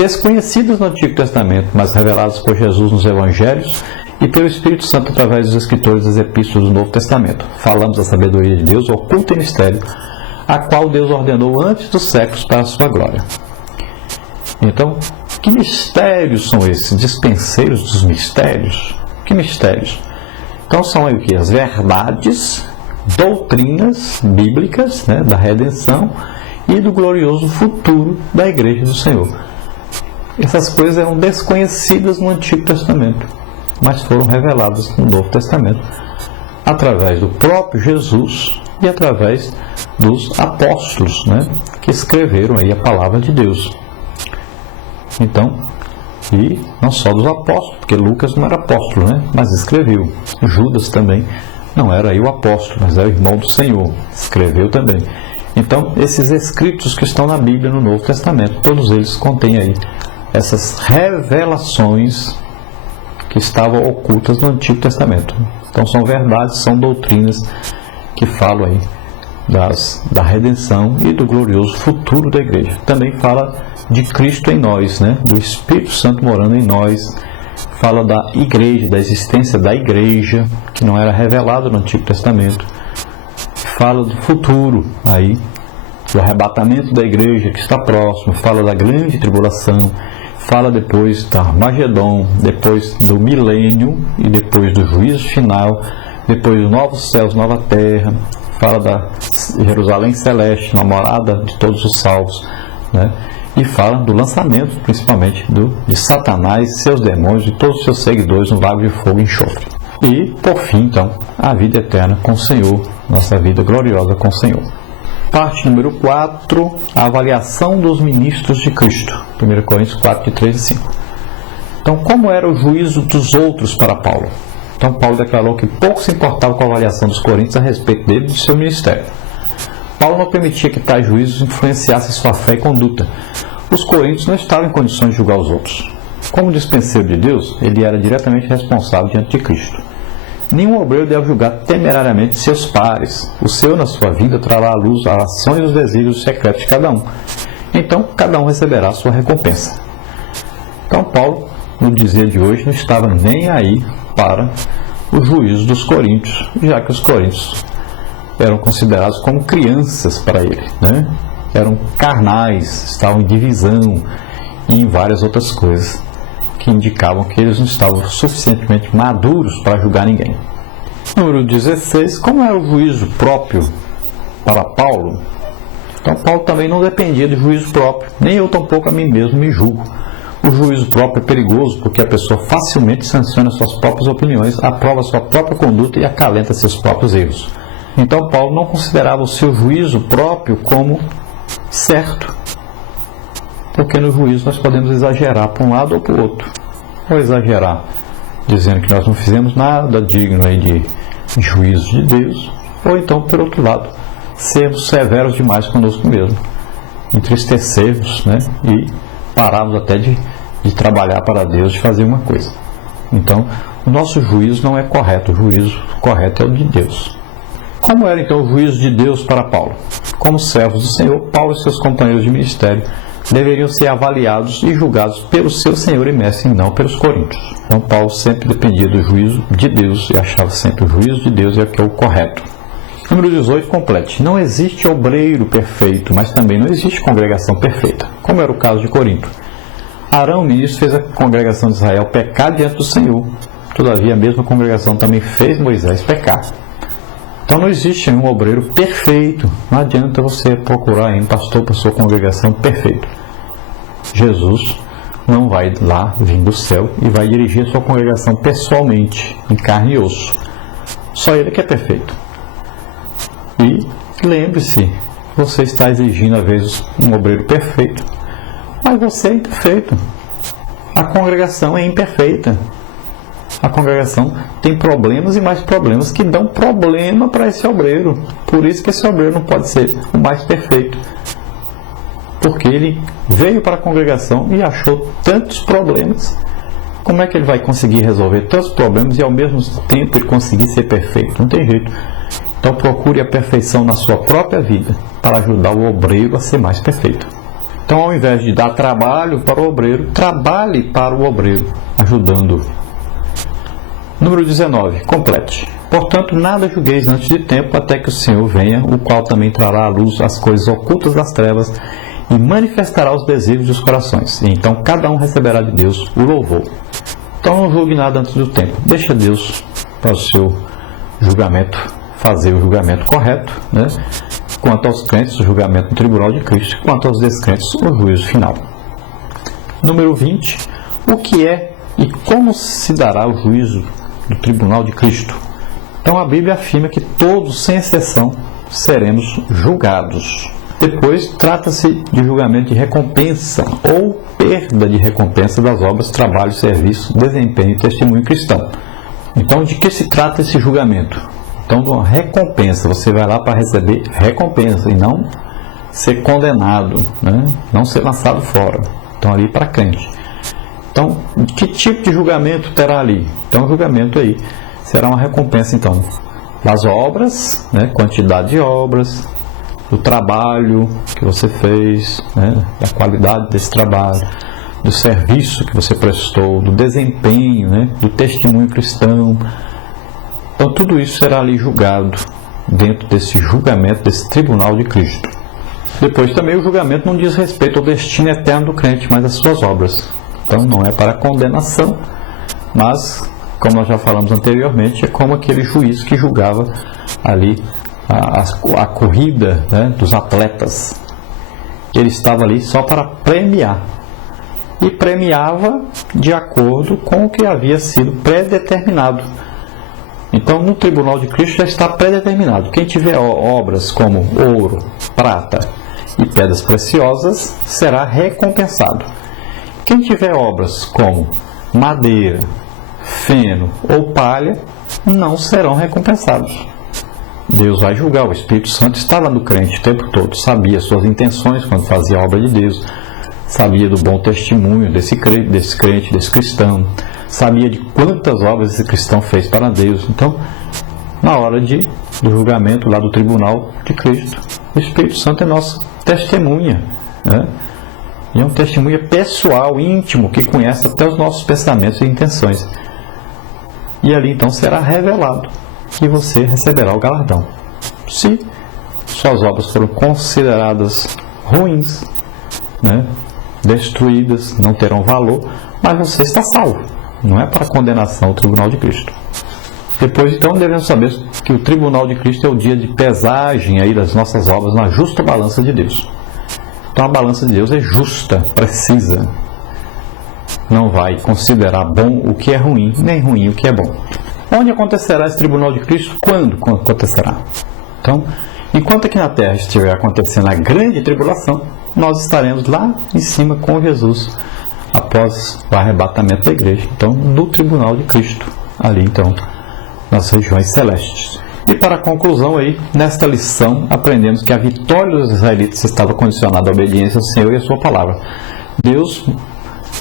desconhecidas no Antigo Testamento, mas reveladas por Jesus nos Evangelhos e pelo Espírito Santo através dos escritores das epístolas do Novo Testamento. Falamos da sabedoria de Deus, oculta em mistério, a qual Deus ordenou antes dos séculos para a sua glória. Então, que mistérios são esses? Dispenseiros dos mistérios? Que mistérios? Então são aí o que? As verdades, doutrinas bíblicas, né, da redenção e do glorioso futuro da Igreja do Senhor. Essas coisas eram desconhecidas no Antigo Testamento, mas foram reveladas no Novo Testamento através do próprio Jesus e através dos apóstolos, né, que escreveram aí a palavra de Deus. Então, e não só dos apóstolos, porque Lucas não era apóstolo, né, mas escreveu. Judas também não era aí o apóstolo, mas era o irmão do Senhor, escreveu também. Então, esses escritos que estão na Bíblia no Novo Testamento, todos eles contêm aí essas revelações que estavam ocultas no Antigo Testamento. Então, são verdades, são doutrinas que falam aí da redenção e do glorioso futuro da igreja. Também fala de Cristo em nós, né? Do Espírito Santo morando em nós. Fala da igreja, da existência da igreja, que não era revelada no Antigo Testamento. Fala do futuro aí, do arrebatamento da igreja que está próximo. Fala da grande tribulação. Fala depois da Armagedon, depois do milênio e depois do juízo final, depois dos novos céus, nova terra. Fala da Jerusalém celeste, namorada de todos os salvos, né? E fala do lançamento, principalmente, de Satanás, seus demônios e todos os seus seguidores no lago de fogo e enxofre. E, por fim, então, a vida eterna com o Senhor, nossa vida gloriosa com o Senhor. Parte número 4, a avaliação dos ministros de Cristo. 1 Coríntios 4, de 3 e 5. Então, como era o juízo dos outros para Paulo? Então, Paulo declarou que pouco se importava com a avaliação dos coríntios a respeito dele e do seu ministério. Paulo não permitia que tais juízos influenciassem sua fé e conduta. Os coríntios não estavam em condições de julgar os outros. Como dispenseiro de Deus, ele era diretamente responsável diante de Cristo. Nenhum obreiro deve julgar temerariamente seus pares. O Senhor, na sua vida, trará à luz as ações e os desígnios secretos de cada um. Então, cada um receberá a sua recompensa. Então, Paulo, no dizer de hoje, não estava nem aí para o juízo dos coríntios, já que os coríntios eram considerados como crianças para ele, né? Eram carnais, estavam em divisão e em várias outras coisas que indicavam que eles não estavam suficientemente maduros para julgar ninguém. Número 16, como era o juízo próprio para Paulo? Então, Paulo também não dependia de juízo próprio, nem eu tampouco a mim mesmo me julgo. O juízo próprio é perigoso porque a pessoa facilmente sanciona suas próprias opiniões, aprova sua própria conduta e acalenta seus próprios erros. Então, Paulo não considerava o seu juízo próprio como certo, porque no juízo nós podemos exagerar para um lado ou para o outro. Ou exagerar dizendo que nós não fizemos nada digno aí de juízo de Deus, ou então, por outro lado, sermos severos demais conosco mesmo, entristecermos, né? E pararmos até de trabalhar para Deus, de fazer uma coisa. Então, o nosso juízo não é correto, o juízo correto é o de Deus. Como era então o juízo de Deus para Paulo? Como servos do Senhor, Paulo e seus companheiros de ministério deveriam ser avaliados e julgados pelo seu Senhor e Mestre, e não pelos coríntios. Então, Paulo sempre dependia do juízo de Deus e achava sempre o juízo de Deus é o correto. Número 18, complete. Não existe obreiro perfeito, mas também não existe congregação perfeita, como era o caso de Corinto. Arão, ministro, fez a congregação de Israel pecar diante do Senhor. Todavia, a mesma congregação também fez Moisés pecar. Então, não existe um obreiro perfeito. Não adianta você procurar um pastor para sua congregação perfeito. Jesus não vai lá, vir do céu, e vai dirigir a sua congregação pessoalmente, em carne e osso. Só Ele que é perfeito. E lembre-se, você está exigindo às vezes um obreiro perfeito, mas você é imperfeito. A congregação é imperfeita. A congregação tem problemas e mais problemas que dão problema para esse obreiro. Por isso que esse obreiro não pode ser o mais perfeito. Porque ele veio para a congregação e achou tantos problemas. Como é que ele vai conseguir resolver tantos problemas e ao mesmo tempo ele conseguir ser perfeito? Não tem jeito. Então procure a perfeição na sua própria vida para ajudar o obreiro a ser mais perfeito. Então, ao invés de dar trabalho para o obreiro, trabalhe para o obreiro, ajudando-o. Número 19. Complete. Portanto, nada julgueis antes de tempo, até que o Senhor venha, o qual também trará à luz as coisas ocultas das trevas e manifestará os desígnios dos corações. E então cada um receberá de Deus o louvor. Então não julgue nada antes do tempo. Deixa Deus para o seu julgamento, fazer o julgamento correto, né? Quanto aos crentes, o julgamento no tribunal de Cristo. Quanto aos descrentes, o juízo final. Número 20. O que é e como se dará o juízo do tribunal de Cristo? Então a Bíblia afirma que todos, sem exceção, seremos julgados. Depois, trata-se de julgamento de recompensa ou perda de recompensa das obras, trabalho, serviço, desempenho e testemunho cristão. Então, de que se trata esse julgamento? Então, de uma recompensa. Você vai lá para receber recompensa e não ser condenado, né? Não ser lançado fora. Então, ali para crente. Então, que tipo de julgamento terá ali? Então, o julgamento aí será uma recompensa, então, das obras, né? Quantidade de obras, do trabalho que você fez, né? Da qualidade desse trabalho, do serviço que você prestou, do desempenho, né? Do testemunho cristão. Então, tudo isso será ali julgado dentro desse julgamento, desse tribunal de Cristo. Depois, também, o julgamento não diz respeito ao destino eterno do crente, mas às suas obras. Então, não é para condenação, mas, como nós já falamos anteriormente, é como aquele juiz que julgava ali a corrida, né, dos atletas. Ele estava ali só para premiar. E premiava de acordo com o que havia sido predeterminado. Então, no tribunal de Cristo já está predeterminado. Quem tiver obras como ouro, prata e pedras preciosas será recompensado. Quem tiver obras como madeira, feno ou palha não serão recompensados. Deus vai julgar. O Espírito Santo estava no crente o tempo todo, sabia suas intenções quando fazia a obra de Deus, sabia do bom testemunho desse crente, desse cristão, sabia de quantas obras esse cristão fez para Deus. Então, na hora do julgamento lá do tribunal de Cristo, o Espírito Santo é nossa testemunha, né? E é um testemunho pessoal, íntimo, que conhece até os nossos pensamentos e intenções. E ali então será revelado que você receberá o galardão. Se suas obras foram consideradas ruins, né, destruídas, não terão valor, mas você está salvo. Não é para condenação ao tribunal de Cristo. Depois então devemos saber que o tribunal de Cristo é o dia de pesagem aí das nossas obras na justa balança de Deus. Então a balança de Deus é justa, precisa. Não vai considerar bom o que é ruim, nem ruim o que é bom. Onde acontecerá esse tribunal de Cristo? Quando acontecerá? Então, enquanto aqui na terra estiver acontecendo a grande tribulação, nós estaremos lá em cima com Jesus, após o arrebatamento da igreja. Então, no tribunal de Cristo, ali então, nas regiões celestes. E para a conclusão aí, nesta lição, aprendemos que a vitória dos israelitas estava condicionada à obediência ao Senhor e à sua palavra. Deus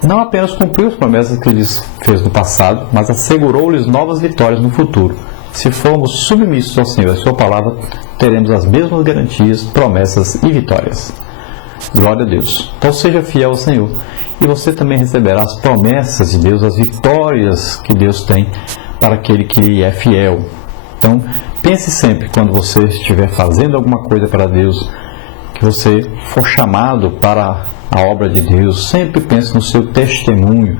não apenas cumpriu as promessas que lhes fez no passado, mas assegurou-lhes novas vitórias no futuro. Se formos submissos ao Senhor e à sua palavra, teremos as mesmas garantias, promessas e vitórias. Glória a Deus. Então seja fiel ao Senhor. E você também receberá as promessas de Deus, as vitórias que Deus tem para aquele que lhe é fiel. Então, pense sempre, quando você estiver fazendo alguma coisa para Deus, que você for chamado para a obra de Deus, sempre pense no seu testemunho.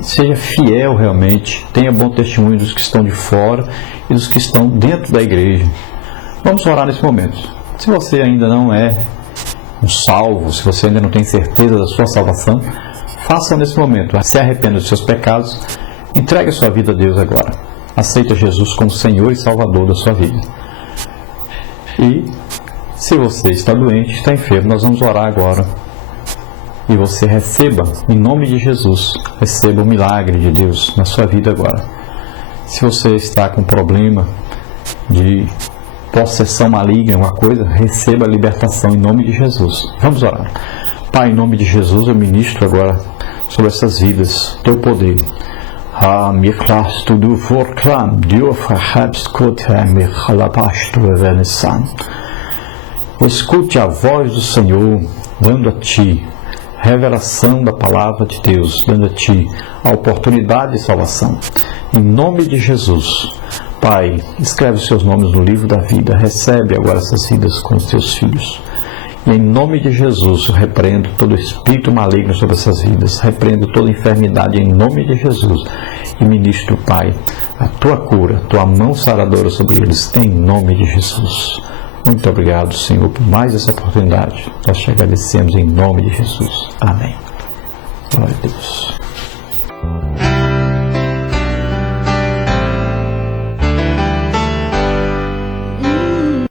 Seja fiel realmente, tenha bom testemunho dos que estão de fora e dos que estão dentro da igreja. Vamos orar nesse momento. Se você ainda não é um salvo, se você ainda não tem certeza da sua salvação, faça nesse momento. Se arrependa dos seus pecados, entregue a sua vida a Deus agora. Aceita Jesus como Senhor e Salvador da sua vida. E se você está doente, está enfermo, nós vamos orar agora. E você receba, em nome de Jesus, receba o milagre de Deus na sua vida agora. Se você está com problema de possessão maligna, uma coisa, receba a libertação em nome de Jesus. Vamos orar. Pai, em nome de Jesus, eu ministro agora sobre essas vidas, teu poder. Escute a voz do Senhor, dando a ti revelação da palavra de Deus, dando a Ti a oportunidade de salvação. Em nome de Jesus, Pai, escreve os seus nomes no livro da vida, recebe agora essas vidas com os Teus filhos. E em nome de Jesus, eu repreendo todo espírito maligno sobre essas vidas, repreendo toda enfermidade em nome de Jesus e ministro, Pai, a Tua cura, Tua mão saradora sobre eles, em nome de Jesus. Muito obrigado, Senhor, por mais essa oportunidade. Nós te agradecemos em nome de Jesus. Amém. Glória a Deus.